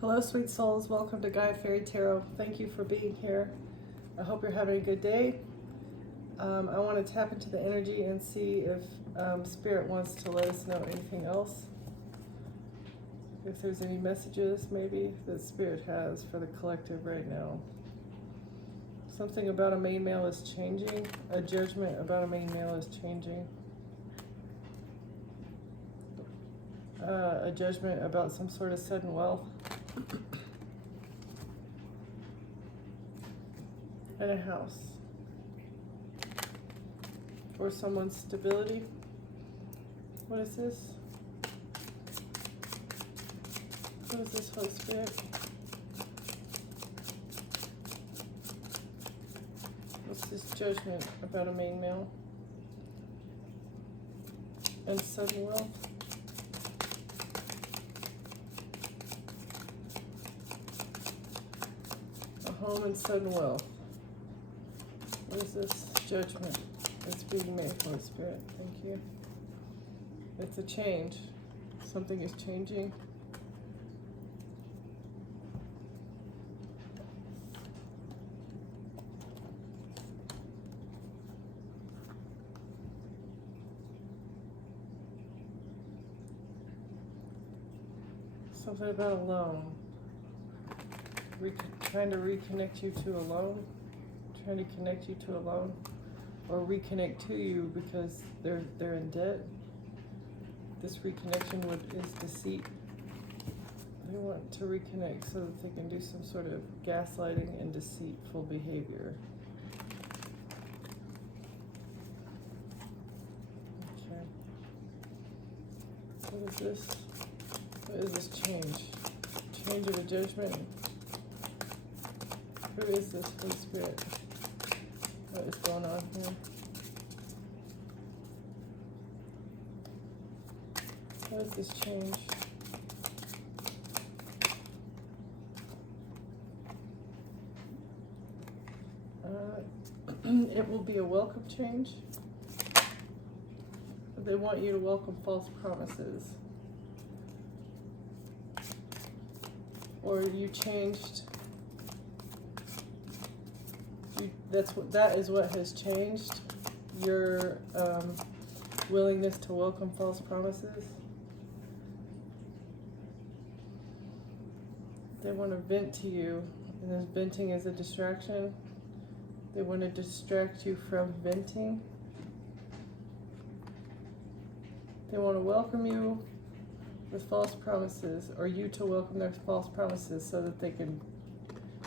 Hello, sweet souls. Welcome to Gaia Fairy Tarot. Thank you for being here. I hope you're having a good day. I want to tap into the energy and see if Spirit wants to let us know anything else. If there's any messages, maybe, that Spirit has for the collective right now. Something about a main male is changing. A judgment about a main male is changing. A judgment about some sort of sudden wealth. And a house. Or someone's stability. What is this? What is this, Holy Spirit? What's this judgment about a main male? And sudden wealth? Home and sudden wealth. What is this judgment that's being made, Holy Spirit? Thank you. It's a change. Something is changing. Something about a loan. Trying to reconnect you to a loan, trying to connect you to a loan, or reconnect to you because they're in debt. This reconnection is deceit. They want to reconnect so that they can do some sort of gaslighting and deceitful behavior. Okay. What is this? What is this change? Change of a judgment? Who is this, Holy Spirit? What is going on here? What is this change? It will be a welcome change. They want you to welcome false promises. Or you changed. That is what has changed. Your willingness to welcome false promises. They want to vent to you, and then venting is a distraction. They want to distract you from venting. They want to welcome you with false promises, or you to welcome their false promises so that they can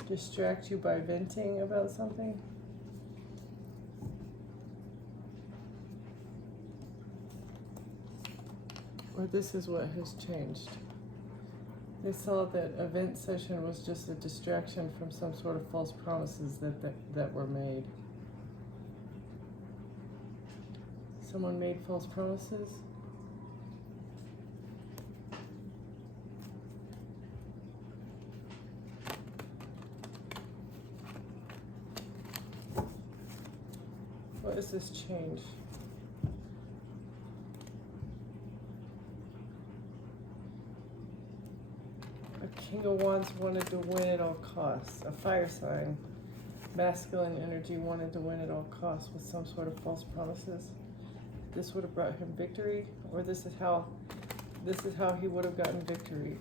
distract you by venting about something. Or this is what has changed. They saw that a vent session was just a distraction from some sort of false promises that were made. Someone made false promises. What is this change? A King of Wands wanted to win at all costs. A fire sign, masculine energy, wanted to win at all costs with some sort of false promises. This would have brought him victory, or this is how he would have gotten victory.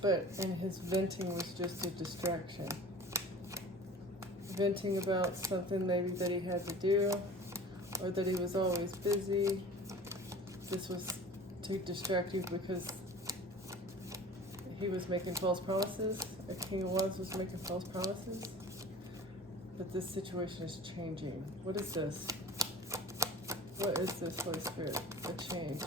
But in his venting was just a distraction. Venting about something maybe that he had to do, or that he was always busy. This was to distract you because he was making false promises. A King of Wands was making false promises. But this situation is changing. What is this? What is this, Holy Spirit? A change.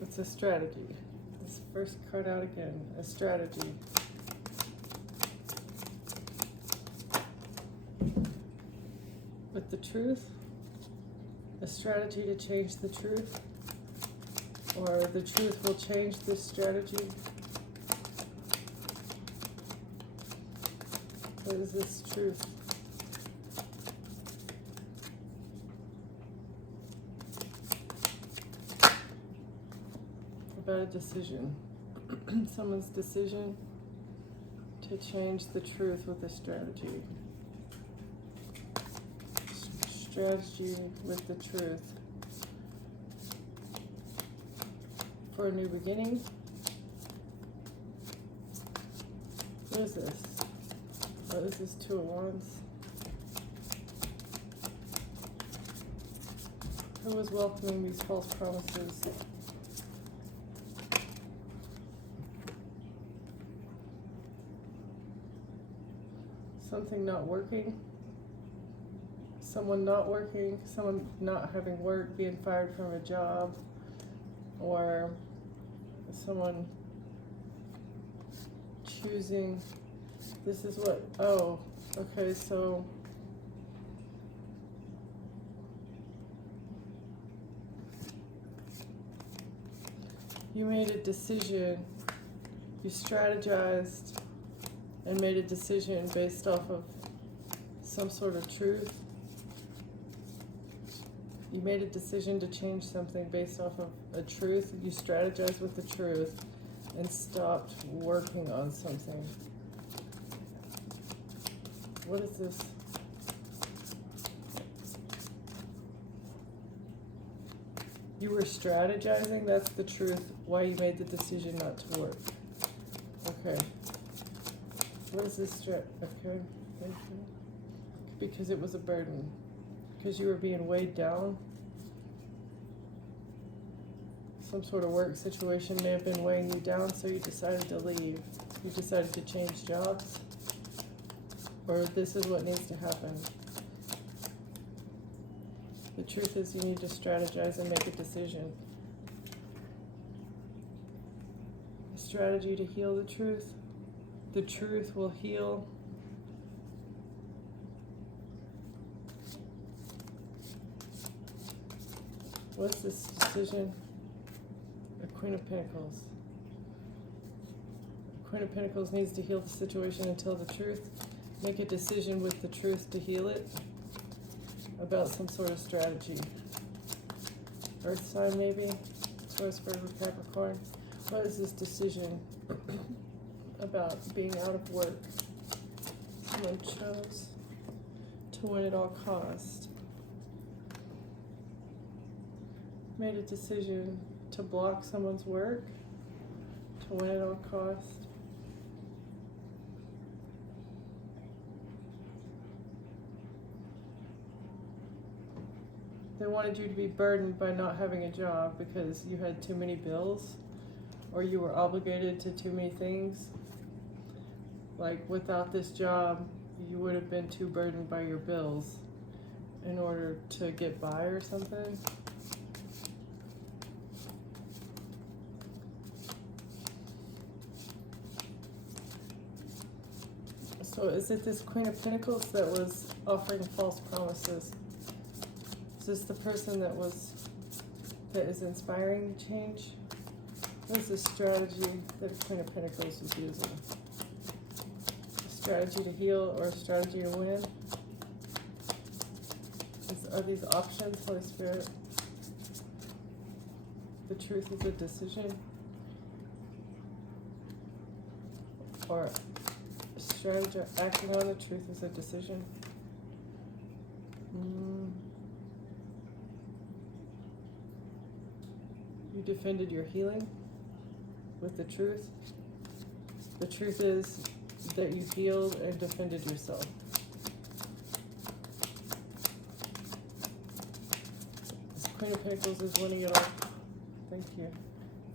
It's a strategy. This first card out again. A strategy. With the truth. A strategy to change the truth. Or the truth will change this strategy. What is this truth? about a decision. Someone's decision to change the truth with a strategy. Strategy with the truth. For a new beginning. What is this? Oh, this is Two of Wands. Who was welcoming these false promises? Something not working. Someone not working. Someone not having work, being fired from a job. Or someone choosing. This is what, oh, okay, so you made a decision, you strategized and made a decision based off of some sort of truth. You made a decision to change something based off of a truth. You strategized with the truth and stopped working on something. What is this? You were strategizing, that's the truth, why you made the decision not to work. Okay. What is this okay. Because it was a burden. Because you were being weighed down. Some sort of work situation may have been weighing you down, so you decided to leave. You decided to change jobs. Or this is what needs to happen. The truth is you need to strategize and make a decision. A strategy to heal the truth. The truth will heal. What is this decision? A Queen of Pentacles. The Queen of Pentacles needs to heal the situation and tell the truth. Make a decision with the truth to heal it. About some sort of strategy. Earth sign maybe? Taurus, Virgo, Capricorn. What is this decision about being out of work? Someone chose to win at all cost. Made a decision to block someone's work, to win at all cost. They wanted you to be burdened by not having a job because you had too many bills or you were obligated to too many things. Like without this job, you would have been too burdened by your bills in order to get by or something. So is it this Queen of Pentacles that was offering false promises? Is this the person that is inspiring the change? What is the strategy that the Queen of Pentacles was using? A strategy to heal or a strategy to win? Are these options, Holy Spirit? The truth is a decision? Or strategy, acting on the truth is a decision? You defended your healing with the truth. The truth is that you healed and defended yourself. Queen of Pentacles is winning it all. Thank you.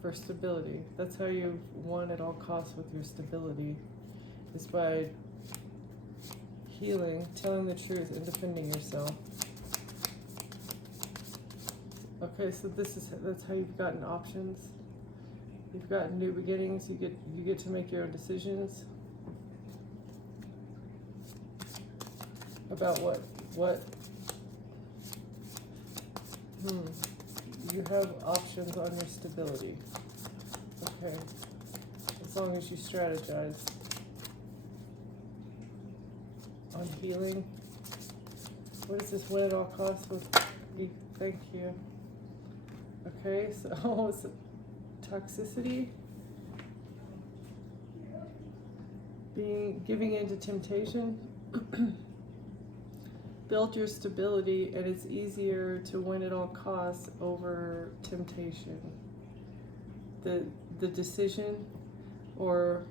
For stability. That's how you won at all costs with your stability. Is by healing, telling the truth, and defending yourself. Okay, so that's how you've gotten options. You've gotten new beginnings. You get to make your own decisions about what you have options on your stability. Okay, as long as you strategize on healing. What is this win at all costs with? Thank you. Okay, so toxicity, giving into temptation. Build your stability, and it's easier to win at all costs over temptation. The decision, or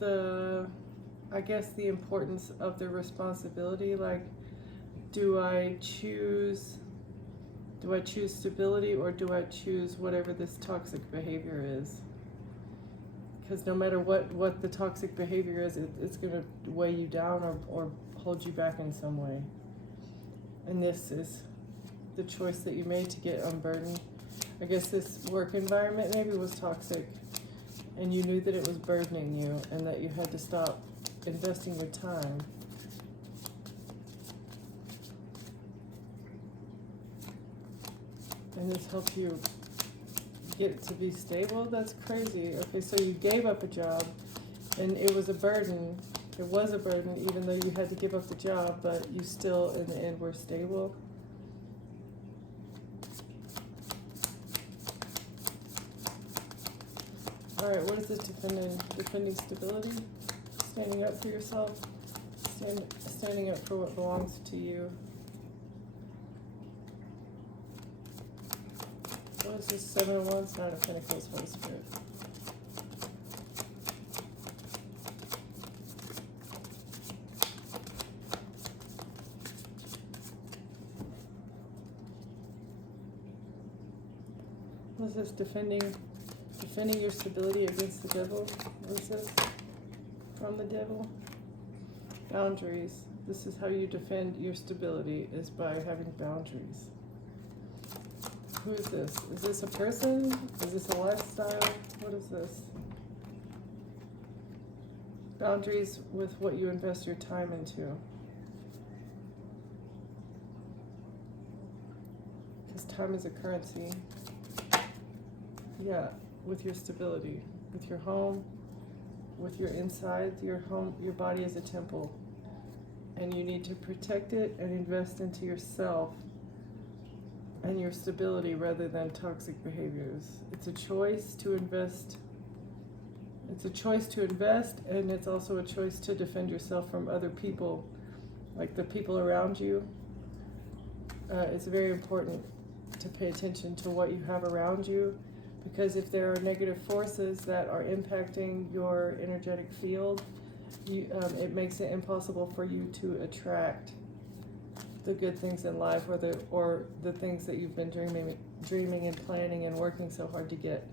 I guess the importance of the responsibility, like, do I choose stability, or do I choose whatever this toxic behavior is? Because no matter what the toxic behavior is, it's going to weigh you down or hold you back in some way. And this is the choice that you made to get unburdened. I guess this work environment maybe was toxic, and you knew that it was burdening you and that you had to stop investing your time. And this helped you get it to be stable? That's crazy. Okay, so you gave up a job, and it was a burden. It was a burden, even though you had to give up the job, but you still, in the end, were stable. All right, what is this defending? Defending stability? Standing up for yourself? Standing up for what belongs to you. What is this? 7 of Wands, Nine of Pentacles, Holy Spirit. What is this? Defending your stability against the devil. What is this? From the devil. Boundaries. This is how you defend your stability, is by having boundaries. Who is this? Is this a person? Is this a lifestyle? What is this? Boundaries with what you invest your time into. Because time is a currency. Yeah, with your stability, with your home, with your inside. Your home, your body is a temple, and you need to protect it and invest into yourself and your stability rather than toxic behaviors. It's a choice to invest. It's a choice to invest, and it's also a choice to defend yourself from other people, like the people around you. It's very important to pay attention to what you have around you, because if there are negative forces that are impacting your energetic field, it makes it impossible for you to attract the good things in life, or the things that you've been dreaming and planning and working so hard to get.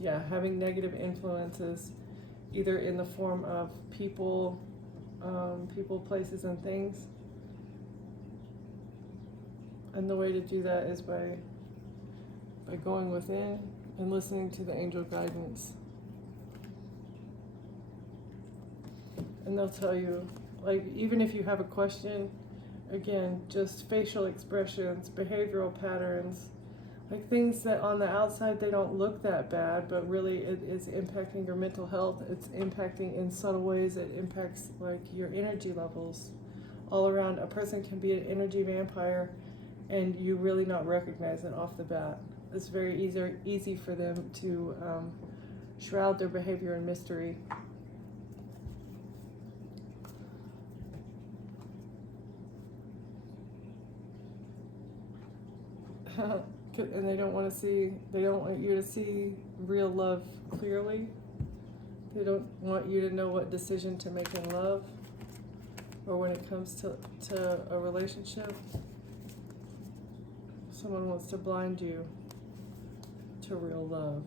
Yeah, having negative influences, either in the form of people, places, and things. And the way to do that is by going within and listening to the angel guidance. And they'll tell you, like, even if you have a question, again, just facial expressions, behavioral patterns, like things that on the outside they don't look that bad, but really it is impacting your mental health. It's impacting in subtle ways. It impacts like your energy levels all around. A person can be an energy vampire and you really not recognize it off the bat. It's very easy for them to shroud their behavior in mystery. And they don't want you to see real love clearly. They don't want you to know what decision to make in love, or when it comes to a relationship. Someone wants to blind you to real love.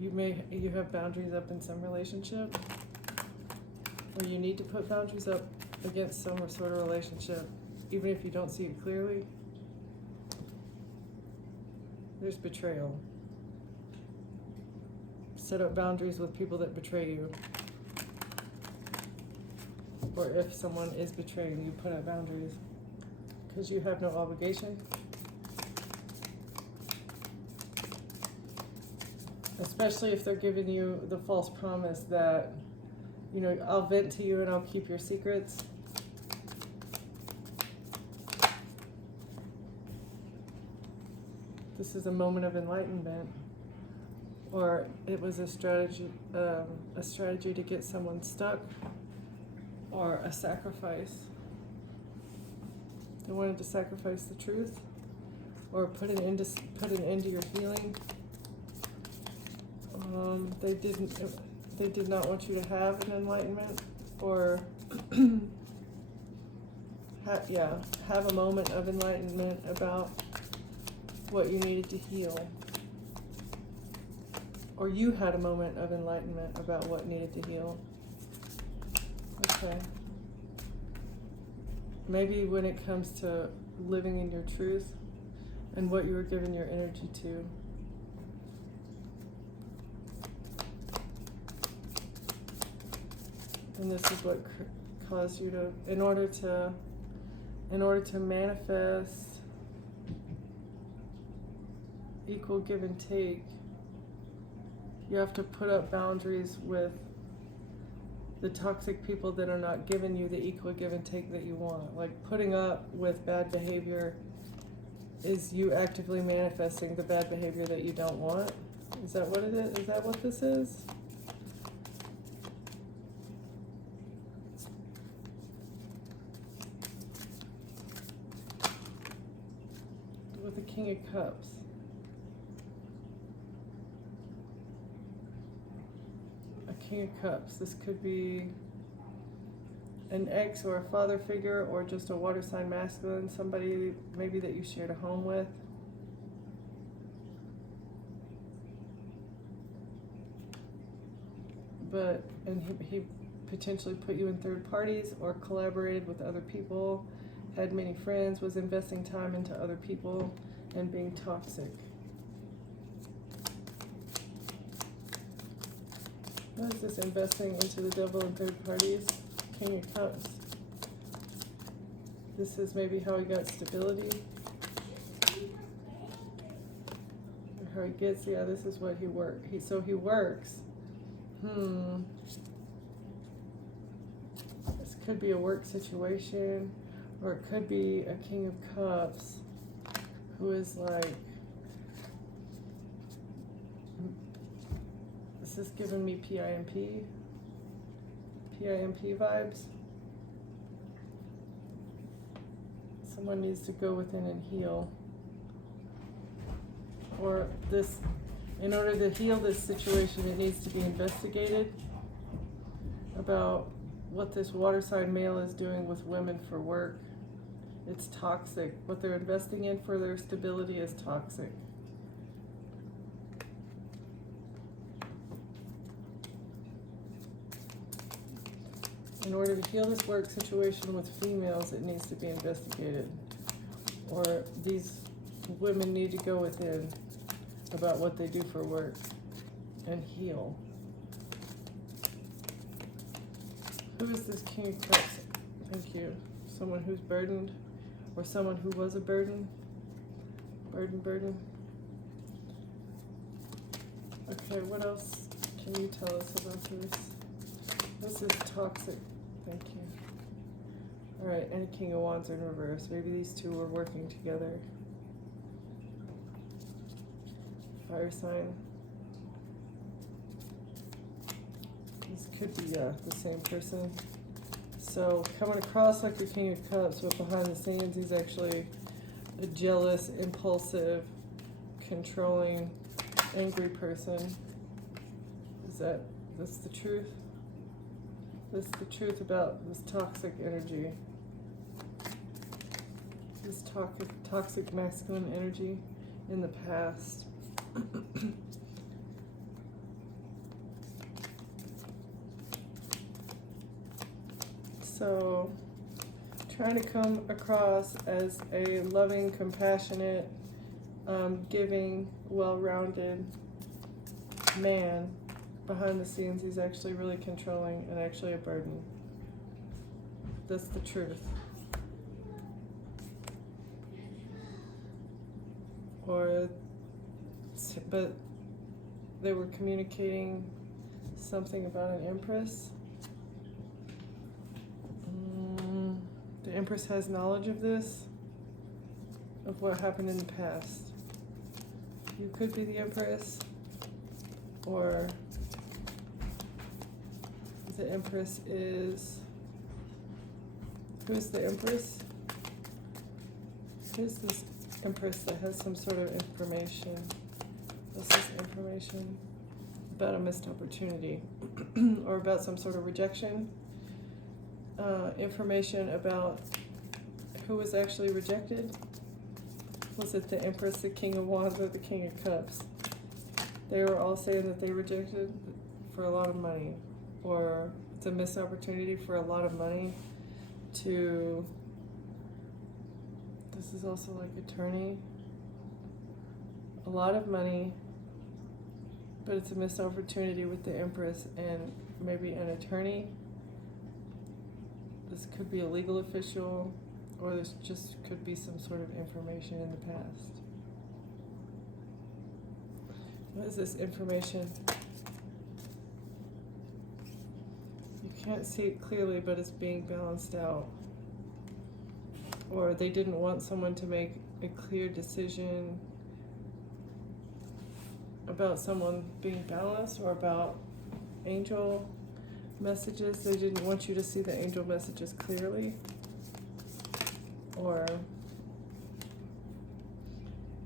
You have boundaries up in some relationship, or you need to put boundaries up against some sort of relationship. Even if you don't see it clearly, there's betrayal. Set up boundaries with people that betray you. Or if someone is betraying you, put up boundaries. Because you have no obligation. Especially if they're giving you the false promise that, I'll vent to you and I'll keep your secrets. This is a moment of enlightenment, or it was a strategy to get someone stuck, or a sacrifice. They wanted to sacrifice the truth, or put an end to your healing. They did not want you to have an enlightenment, or have a moment of enlightenment about what you needed to heal. Or you had a moment of enlightenment about what needed to heal. Okay. Maybe when it comes to living in your truth and what you were giving your energy to. And this is what caused you to, in order to manifest equal give and take, you have to put up boundaries with the toxic people that are not giving you the equal give and take that you want. Like, putting up with bad behavior is you actively manifesting the bad behavior that you don't want. Is that what it is? Is that what this is? With the King of Cups. King of Cups. This could be an ex or a father figure, or just a water sign masculine, somebody maybe that you shared a home with. And he potentially put you in third parties, or collaborated with other people, had many friends, was investing time into other people, and being toxic. What is this investing into the devil and third parties? King of Cups. This is maybe how he got stability. Or how he gets, yeah, this is what he works. So he works. This could be a work situation, or it could be a King of Cups who is like, this is giving me PIMP vibes. Someone needs to go within and heal. Or this, in order to heal this situation, it needs to be investigated about what this water sign male is doing with women for work. It's toxic. What they're investing in for their stability is toxic. In order to heal this work situation with females, it needs to be investigated. Or these women need to go within about what they do for work and heal. Who is this King of Cups? Thank you. Someone who's burdened, or someone who was a burden. Burden. Okay, what else can you tell us about this? This is toxic. Thank you. Alright, and King of Wands in reverse. Maybe these two were working together. Fire sign. This could be the same person. So, coming across like the King of Cups, but behind the scenes he's actually a jealous, impulsive, controlling, angry person. That's the truth? That's the truth about this toxic energy. This toxic masculine energy in the past. So, trying to come across as a loving, compassionate, giving, well-rounded man. Behind the scenes, he's actually really controlling and actually a burden. That's the truth. But they were communicating something about an Empress. The Empress has knowledge of this, of what happened in the past. You could be the Empress, or the Empress is, who's the Empress? Who's this Empress that has some sort of information? This is information about a missed opportunity or about some sort of rejection. Information about who was actually rejected. Was it the Empress, the King of Wands, or the King of Cups? They were all saying that they rejected for a lot of money, or it's a missed opportunity for a lot of money to, this is also like attorney, a lot of money, but it's a missed opportunity with the Empress and maybe an attorney. This could be a legal official, or this just could be some sort of information in the past. What is this information? You can't see it clearly, but it's being balanced out. Or they didn't want someone to make a clear decision about someone being balanced, or about angel messages. They didn't want you to see the angel messages clearly. Or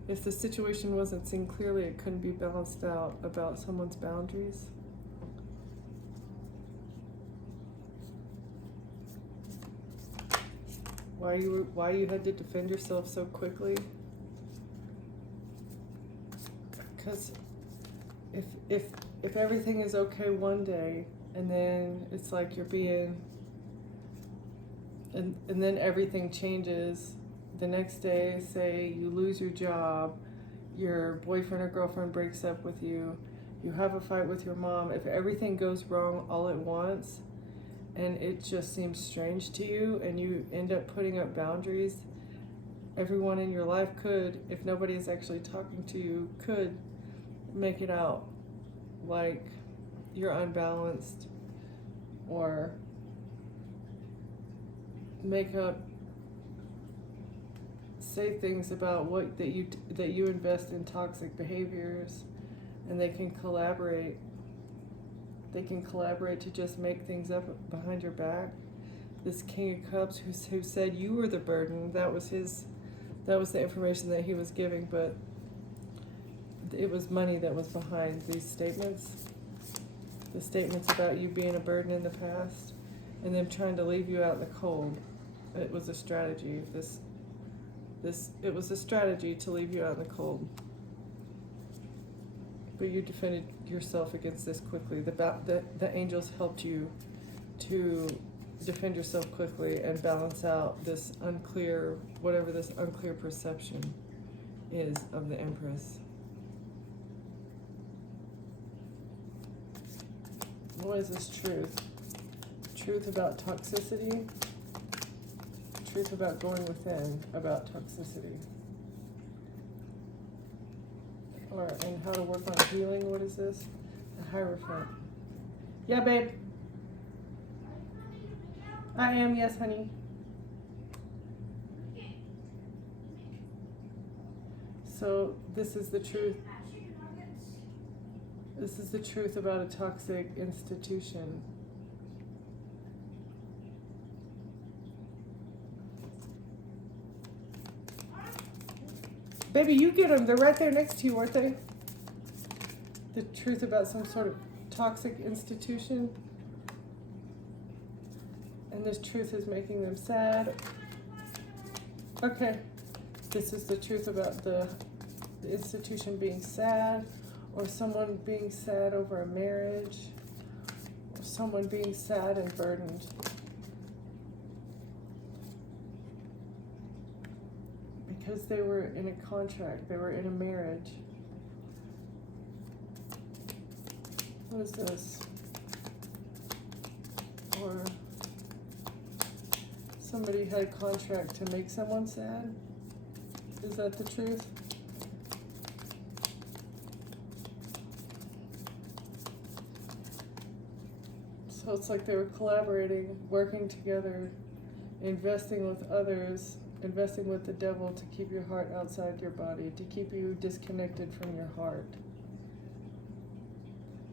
if the situation wasn't seen clearly, it couldn't be balanced out about someone's boundaries. Why you had to defend yourself so quickly? Because if everything is okay one day, and then it's like you're being, and then everything changes the next day. Say you lose your job, your boyfriend or girlfriend breaks up with you, you have a fight with your mom. If everything goes wrong all at once, and it just seems strange to you, and you end up putting up boundaries, everyone in your life could, if nobody is actually talking to you, could make it out like you're unbalanced, or say things about what that you invest in toxic behaviors, and they can collaborate. They can collaborate to just make things up behind your back. This King of Cups who said you were the burden, that was the information that he was giving, but it was money that was behind these statements. The statements about you being a burden in the past, and them trying to leave you out in the cold. It was a strategy. It was a strategy to leave you out in the cold. But you defended yourself against this quickly. The angels helped you to defend yourself quickly and balance out this unclear, whatever this unclear perception is of the Empress. What is this truth? Truth about toxicity. Truth about going within, about toxicity. And how to work on healing. What is this? The Hierophant. Yeah, babe. I am, yes, honey. So this is the truth. This is the truth about a toxic institution. Baby, you get them. They're right there next to you, aren't they? The truth about some sort of toxic institution. And this truth is making them sad. Okay. This is the truth about the institution being sad, or someone being sad over a marriage, or someone being sad and burdened. Because they were in a contract, they were in a marriage. What is this? Or somebody had a contract to make someone sad? Is that the truth? So it's like they were collaborating, working together, investing with others investing with the devil to keep your heart outside your body, to keep you disconnected from your heart.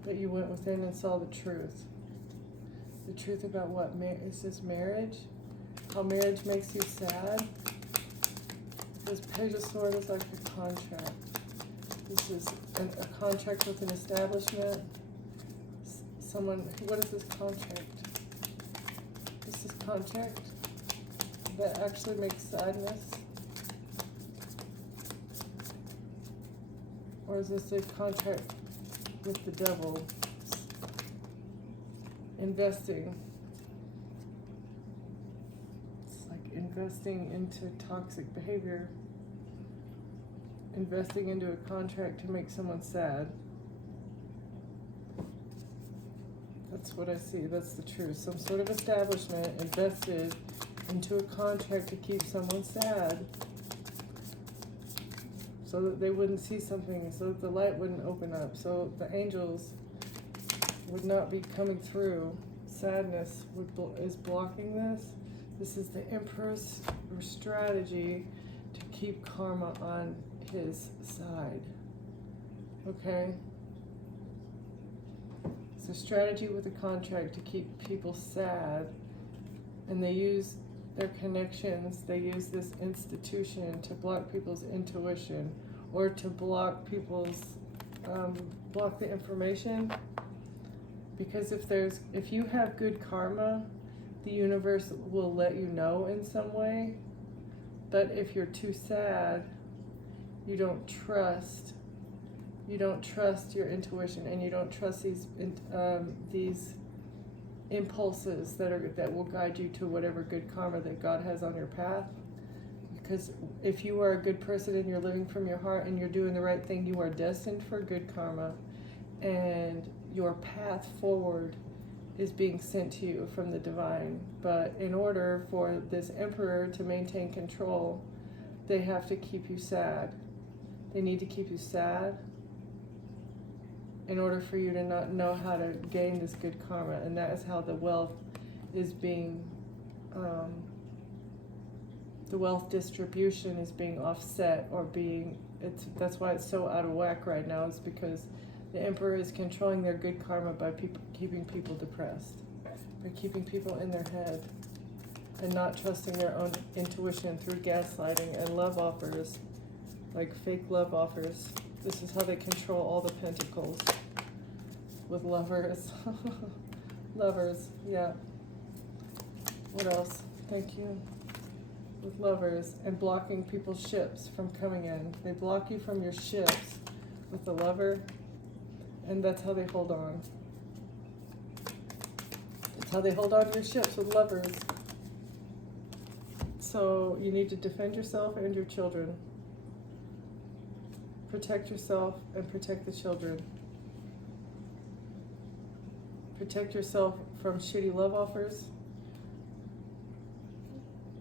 That you went within and saw the truth. The truth about what is this marriage? How marriage makes you sad? This Page of Swords is like a contract. This is a contract with an establishment. Someone, what is this contract? This is contract that actually makes sadness? Or is this a contract with the devil? Investing. It's like investing into toxic behavior. Investing into a contract to make someone sad. That's what I see. That's the truth. Some sort of establishment invested into a contract to keep someone sad, so that they wouldn't see something, so that the light wouldn't open up, so the angels would not be coming through. Sadness is blocking this. This is the Emperor's strategy to keep karma on his side. Okay? It's a strategy with a contract to keep people sad, and they use their connections, they use this institution to block people's intuition, or to block people's, block the information. Because if you have good karma, the universe will let you know in some way. But if you're too sad, you don't trust your intuition, and you don't trust these impulses that will guide you to whatever good karma that God has on your path. Because if you are a good person and you're living from your heart and you're doing the right thing, you are destined for good karma, and your path forward is being sent to you from the divine. But in order for this emperor to maintain control, they have to keep you sad. They need to keep you sad in order for you to not know how to gain this good karma. And that is how the wealth is being, the wealth distribution is being offset, or that's why it's so out of whack right now, is because the emperor is controlling their good karma by keeping people depressed, by keeping people in their head, and not trusting their own intuition through gaslighting and love offers, like fake love offers. This is how they control all the pentacles with lovers. Lovers, yeah. What else? Thank you. With lovers, and blocking people's ships from coming in. They block you from your ships with the lover, and that's how they hold on. That's how they hold on to your ships, with lovers. So you need to defend yourself and your children. Protect yourself and protect the children. Protect yourself from shitty love offers.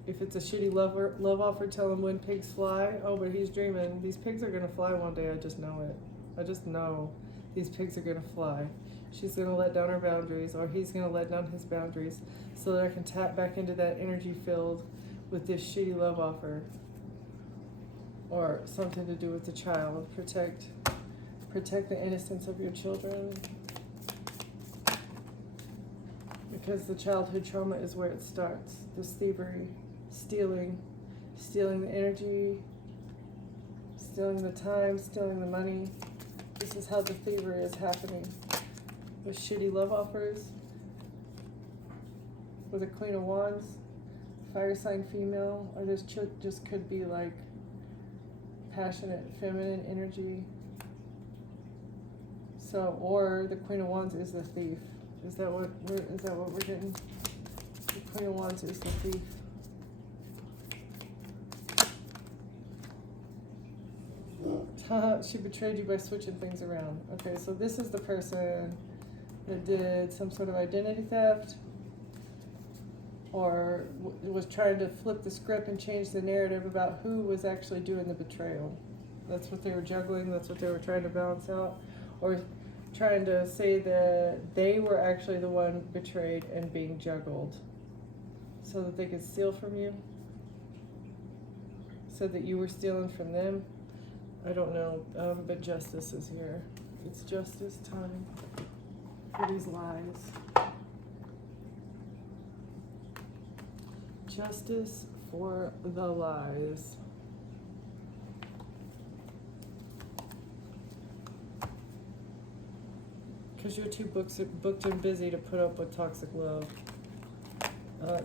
If it's a shitty love offer, tell him when pigs fly. Oh, but he's dreaming. These pigs are going to fly one day. I just know it. I just know these pigs are going to fly. She's going to let down her boundaries, or he's going to let down his boundaries, so that I can tap back into that energy field with this shitty love offer. Or something to do with the child. Protect the innocence of your children. Because the childhood trauma is where it starts. This thievery, stealing the energy, stealing the time, stealing the money. This is how the thievery is happening. With shitty love offers, with a Queen of Wands, fire sign female, or this just could be like passionate feminine energy. So, or the Queen of Wands is the thief. Is that what we're getting? The Queen of Wands is the thief. She betrayed you by switching things around. Okay, so this is the person that did some sort of identity theft, or was trying to flip the script and change the narrative about who was actually doing the betrayal. That's what they were juggling. That's what they were trying to balance out. Or trying to say that they were actually the one betrayed and being juggled so that they could steal from you. said that you were stealing from them. I don't know, but justice is here. It's justice time for these lies. Justice for the lies. Because you're too booked and busy to put up with toxic love.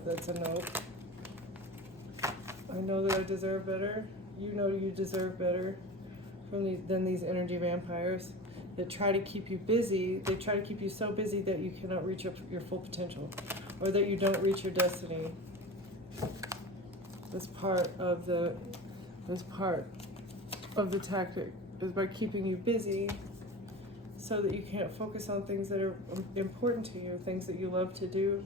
That's a no. I know that I deserve better. You know you deserve better than these energy vampires that try to keep you busy. They try to keep you so busy that you cannot reach your full potential, or that you don't reach your destiny. That's part of the tactic, is by keeping you busy so that you can't focus on things that are important to you, things that you love to do.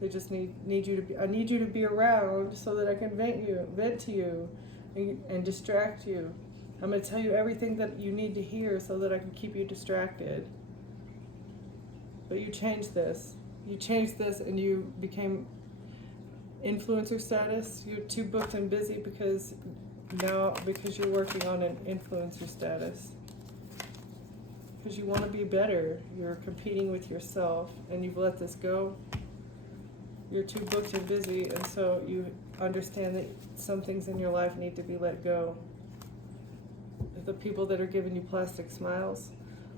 They just need you to be. I need you to be around so that I can vent to you, and distract you. I'm going to tell you everything that you need to hear so that I can keep you distracted. But you changed this. You changed this, and you became influencer status. You're too booked and busy because you're working on an influencer status. Because you want to be better. You're competing with yourself, and you've let this go. You're too booked and busy, and so you understand that some things in your life need to be let go. The people that are giving you plastic smiles,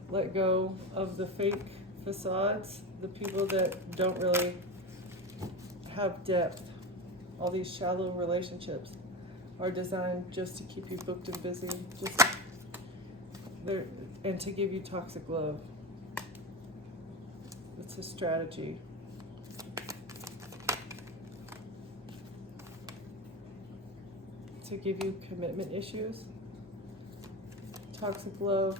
let go of the fake facades. The people that don't really have depth. All these shallow relationships are designed just to keep you booked and busy, and to give you toxic love. It's a strategy. To give you commitment issues. Toxic love,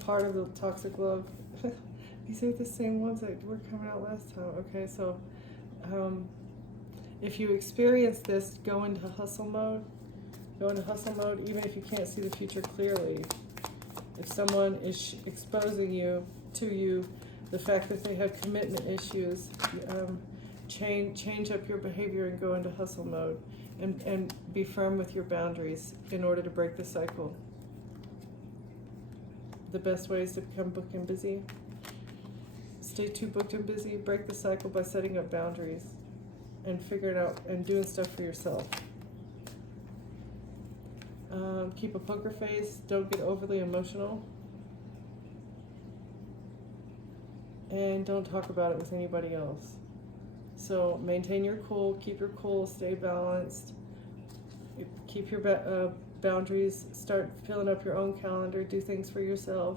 part of the toxic love. These are the same ones that were coming out last time. Okay, so if you experience this, go into hustle mode. Go into hustle mode even if you can't see the future clearly. If someone is exposing you to you, the fact that they have commitment issues, change up your behavior and go into hustle mode, and be firm with your boundaries in order to break the cycle. The best way is to become booked and busy. Stay too booked and busy. Break the cycle by setting up boundaries and figuring out and doing stuff for yourself. Keep a poker face. Don't get overly emotional. And don't talk about it with anybody else. So maintain your cool. Keep your cool. Stay balanced. Keep your boundaries. Start filling up your own calendar. Do things for yourself.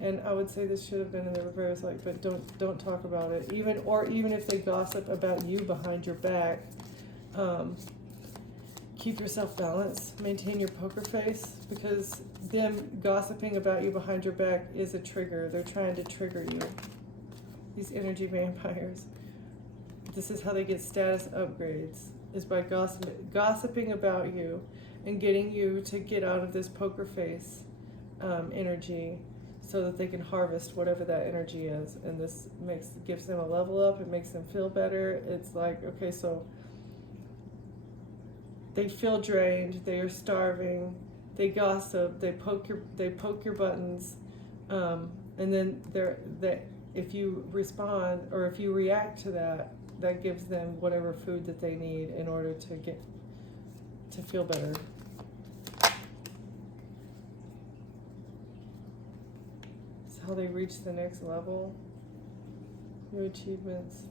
And I would say this should have been in the reverse, but don't talk about it. Even if they gossip about you behind your back, keep yourself balanced. Maintain your poker face, because them gossiping about you behind your back is a trigger. They're trying to trigger you. These energy vampires. This is how they get status upgrades, is by gossiping about you and getting you to get out of this poker face energy, so that they can harvest whatever that energy is. And this gives them a level up. It makes them feel better. It's like, okay, so they feel drained. They are starving. They gossip. They poke your buttons, and then if you respond or if you react to that, that gives them whatever food that they need in order to feel better. It's how they reach the next level. New achievements.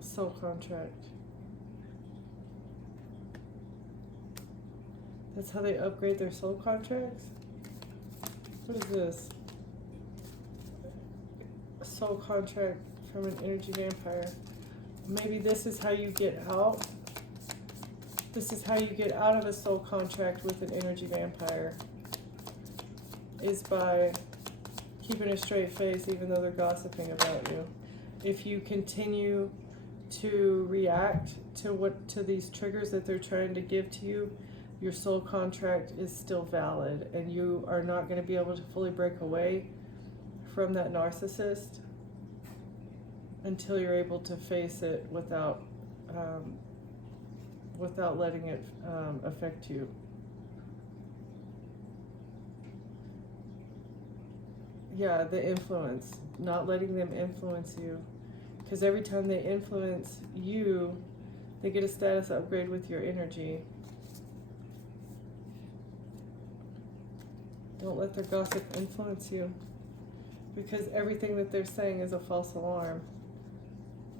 Soul contract. That's how they upgrade their soul contracts? What is this? A soul contract from an energy vampire. Maybe this is how you get out. This is how you get out of a soul contract with an energy vampire. Is by keeping a straight face even though they're gossiping about you. If you continue to react to these triggers that they're trying to give to you, your soul contract is still valid, and you are not going to be able to fully break away from that narcissist until you're able to face it without without letting it affect you. Yeah, the influence, not letting them influence you. Because every time they influence you, they get a status upgrade with your energy. Don't let their gossip influence you. Because everything that they're saying is a false alarm.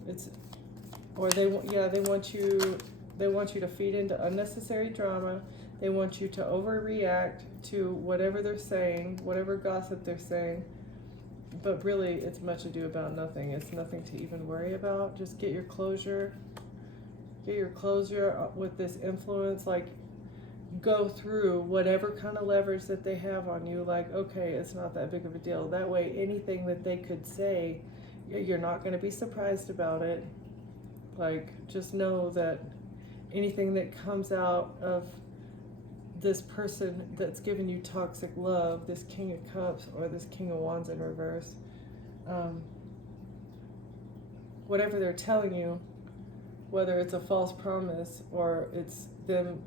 They want you to feed into unnecessary drama. They want you to overreact to whatever they're saying, whatever gossip they're saying. But really, it's much ado about nothing. It's nothing to even worry about. Just get your closure. Get your closure with this influence. Like, go through whatever kind of leverage that they have on you. Like, okay, it's not that big of a deal. That way, anything that they could say, you're not going to be surprised about it. Like, just know that anything that comes out of this person that's giving you toxic love, this King of Cups or this King of Wands in reverse, whatever they're telling you, whether it's a false promise or it's them,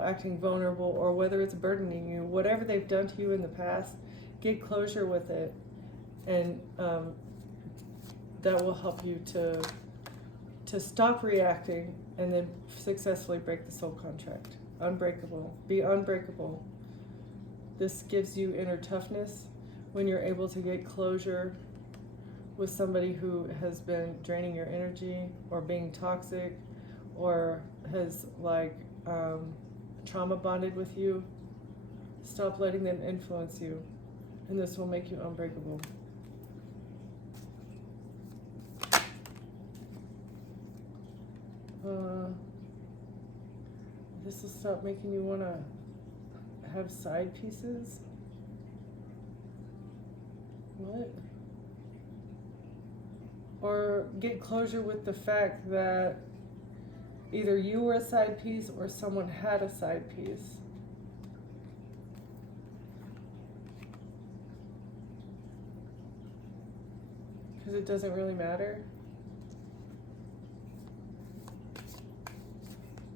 acting vulnerable, or whether it's burdening you, whatever they've done to you in the past, get closure with it, and that will help you to stop reacting and then successfully break the soul contract. Unbreakable. Be unbreakable. This gives you inner toughness when you're able to get closure with somebody who has been draining your energy or being toxic or has trauma bonded with you. Stop letting them influence you, and this will make you unbreakable. This will stop making you want to have side pieces. What? Or get closure with the fact that either you were a side piece or someone had a side piece. Because it doesn't really matter.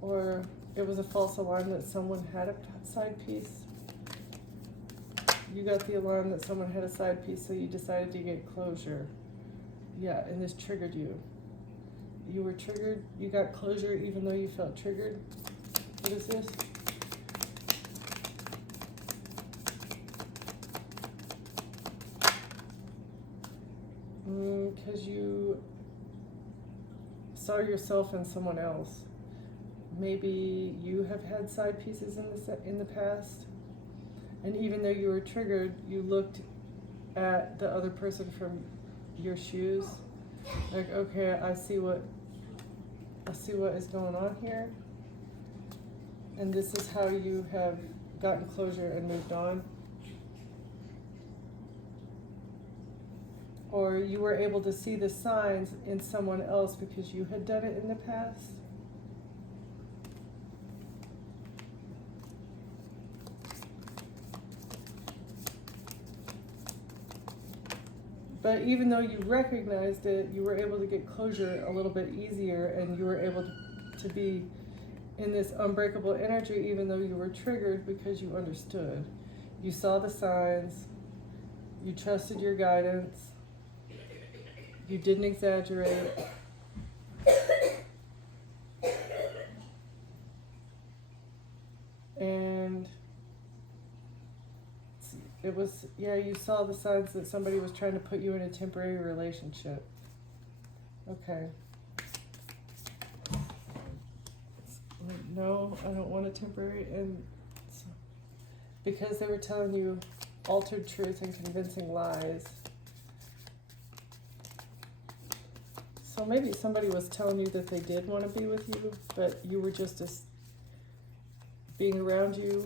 Or it was a false alarm that someone had a side piece. You got the alarm that someone had a side piece, so you decided to get closure. Yeah, and this triggered you. You were triggered. You got closure even though you felt triggered. What is this? Because you saw yourself in someone else. Maybe you have had side pieces in the past, and even though you were triggered, you looked at the other person from your shoes. Like, okay, I see what is going on here, and this is how you have gotten closure and moved on. Or you were able to see the signs in someone else because you had done it in the past. But even though you recognized it, you were able to get closure a little bit easier, and you were able to be in this unbreakable energy even though you were triggered because you understood. You saw the signs, you trusted your guidance, you didn't exaggerate. And it was, you saw the signs that somebody was trying to put you in a temporary relationship. Okay. No, I don't want a temporary, and because they were telling you altered truth and convincing lies. So maybe somebody was telling you that they did want to be with you, but you were just being around you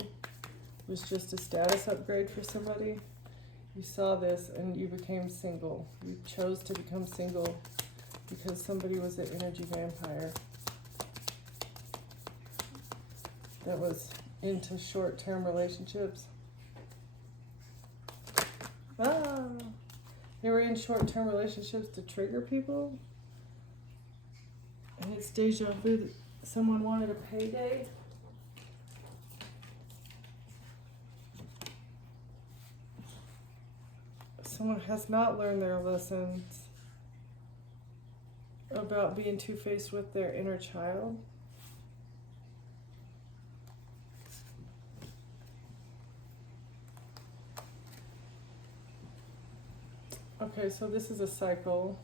was just a status upgrade for somebody. You saw this and you became single. You chose to become single because somebody was an energy vampire that was into short-term relationships. They were in short-term relationships to trigger people. And it's deja vu. Someone wanted a payday. Someone has not learned their lessons about being two-faced with their inner child. Okay, so this is a cycle.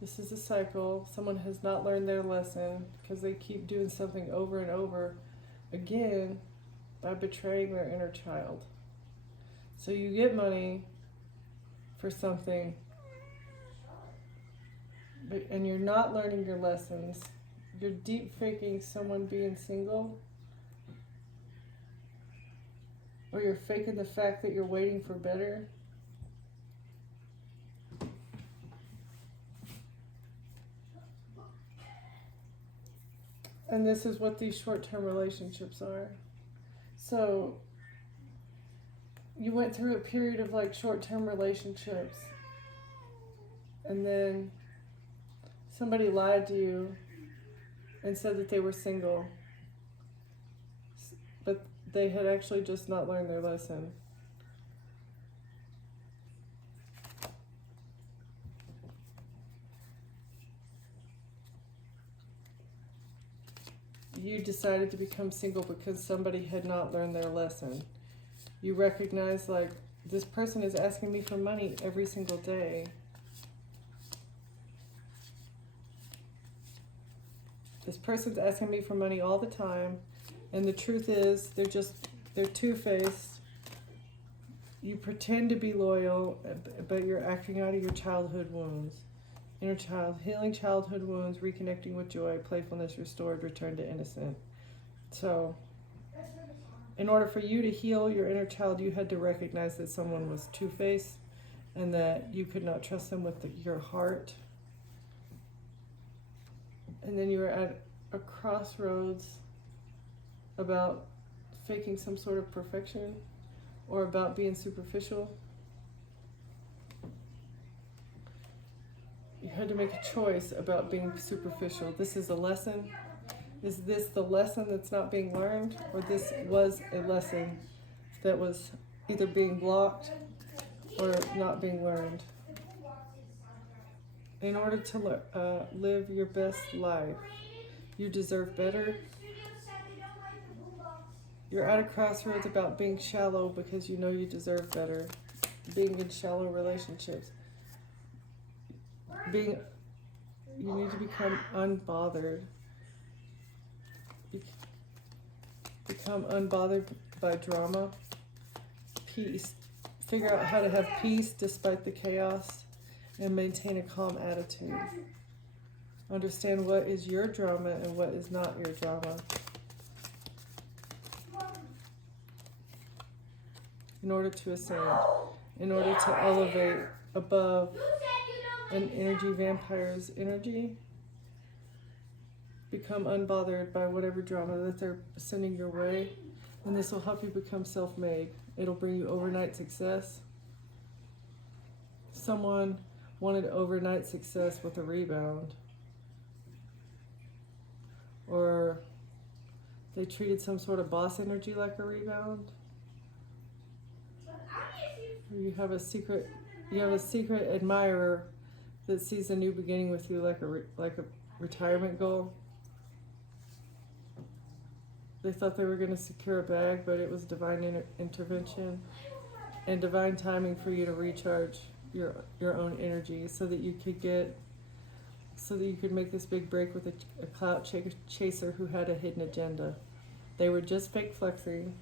This is a cycle. Someone has not learned their lesson because they keep doing something over and over again by betraying their inner child. So you get money for something, and you're not learning your lessons. You're deep faking someone being single, or you're faking the fact that you're waiting for better. And this is what these short-term relationships are. So you went through a period of like short-term relationships, and then somebody lied to you and said that they were single, but they had actually just not learned their lesson. You decided to become single because somebody had not learned their lesson. You recognize, like, this person is asking me for money every single day. This person's asking me for money all the time, and the truth is, they're two-faced. You pretend to be loyal, but you're acting out of your childhood wounds. Inner child, healing childhood wounds, reconnecting with joy, playfulness restored, return to innocent. So, in order for you to heal your inner child, you had to recognize that someone was two-faced and that you could not trust them with your heart. And then you were at a crossroads about faking some sort of perfection or about being superficial. You had to make a choice about being superficial. This is a lesson. Is this the lesson that's not being learned, or this was a lesson that was either being blocked or not being learned? In order to live your best life, you deserve better. You're at a crossroads about being shallow because you know you deserve better. Being in shallow relationships. You need to become unbothered. Become unbothered by drama. Peace. Figure out how to have peace despite the chaos and maintain a calm attitude. Understand what is your drama and what is not your drama. In order to ascend, in order to elevate above an energy vampire's energy, become unbothered by whatever drama that they're sending your way, and this will help you become self-made. It'll bring you overnight success. Someone wanted overnight success with a rebound, or they treated some sort of boss energy like a rebound. You have a secret admirer that sees a new beginning with you like a retirement goal. They thought they were going to secure a bag, but it was divine intervention and divine timing for you to recharge your own energy so that you could make this big break with a clout chaser who had a hidden agenda. They were just fake flexing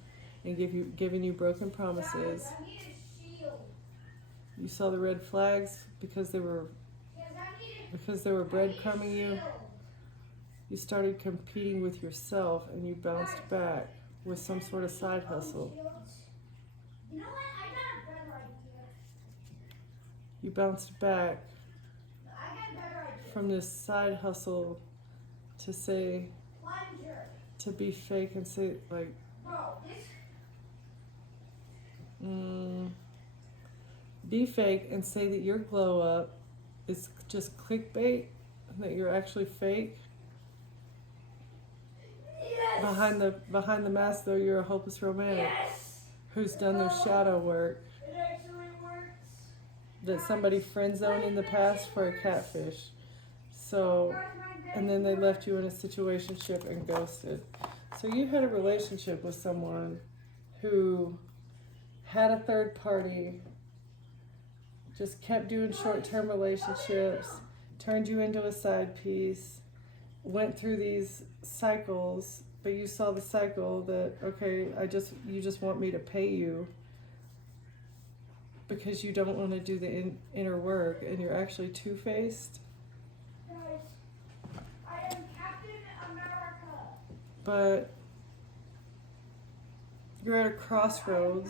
and giving you broken promises. You saw the red flags because they were breadcrumbing you. You started competing with yourself, and you bounced back with some sort of side hustle. You bounced back from this side hustle to be fake and say, like, be fake and say that your glow up is just clickbait, that you're actually fake. behind the mask, though, you're a hopeless romantic who's done their shadow work. That somebody friend zoned in the past for a catfish. So, and then they left you in a situationship and ghosted. So you had a relationship with someone who had a third party, just kept doing short-term relationships, turned you into a side piece, went through these cycles, but you saw the cycle that, okay, you just want me to pay you because you don't want to do the inner work, and you're actually two-faced. I am Captain America. But you're at a crossroads.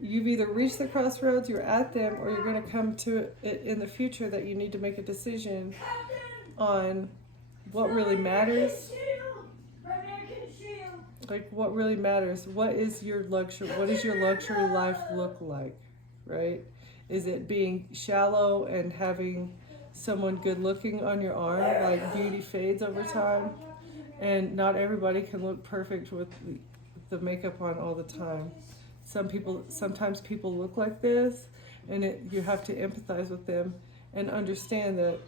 You've either reached the crossroads, you're at them, or you're going to come to it in the future that you need to make a decision on what really matters. Like, what really matters. What is your luxury? What does your luxury life look like? Right? Is it being shallow and having someone good looking on your arm? Like, beauty fades over time, and not everybody can look perfect with the makeup on all the time. Sometimes people look like this, and you have to empathize with them and understand that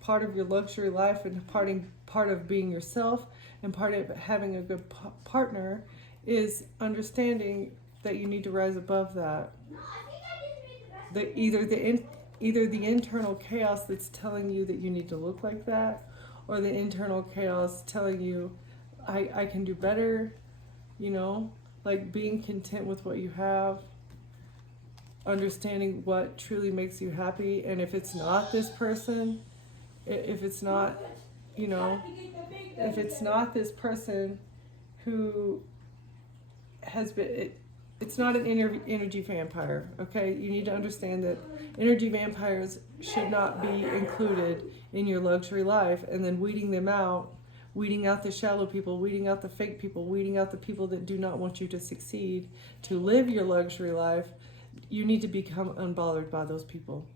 part of your luxury life and part of being yourself and part of having a good partner is understanding that you need to rise above that. Either the internal chaos that's telling you that you need to look like that, or the internal chaos telling you, I can do better, like being content with what you have, understanding what truly makes you happy, and if it's not this person, if it's not, if it's not this person who has been, it's not an energy vampire, okay? You need to understand that energy vampires should not be included in your luxury life, and then weeding them out, weeding out the shallow people, weeding out the fake people, weeding out the people that do not want you to succeed, to live your luxury life. You need to become unbothered by those people.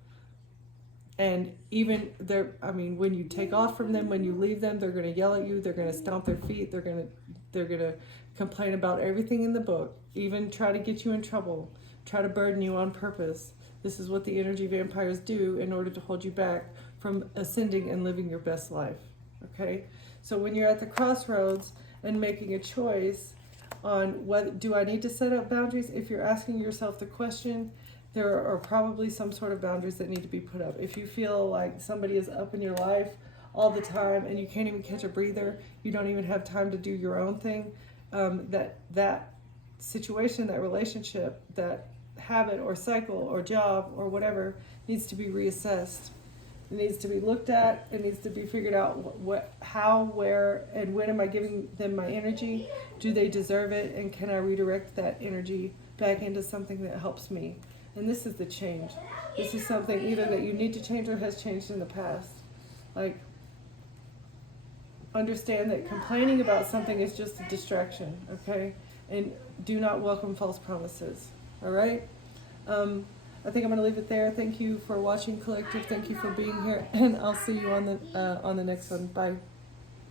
And even when you take off from them, when you leave them, they're going to yell at you, they're going to stomp their feet, they're going to complain about everything in the book, even try to get you in trouble, try to burden you on purpose. This is what the energy vampires do in order to hold you back from ascending and living your best life, okay? So when you're at the crossroads and making a choice on what do I need to set up boundaries, if you're asking yourself the question, there are probably some sort of boundaries that need to be put up. If you feel like somebody is up in your life all the time and you can't even catch a breather, you don't even have time to do your own thing, that situation, that relationship, that habit or cycle or job or whatever needs to be reassessed. It needs to be looked at. It needs to be figured out how, where, and when am I giving them my energy? Do they deserve it? And can I redirect that energy back into something that helps me? And this is the change. This is something either that you need to change or has changed in the past. Like, understand that complaining about something is just a distraction, okay? And do not welcome false promises, all right? I think I'm going to leave it there. Thank you for watching, Collective. Thank you for being here, and I'll see you on the next one. Bye.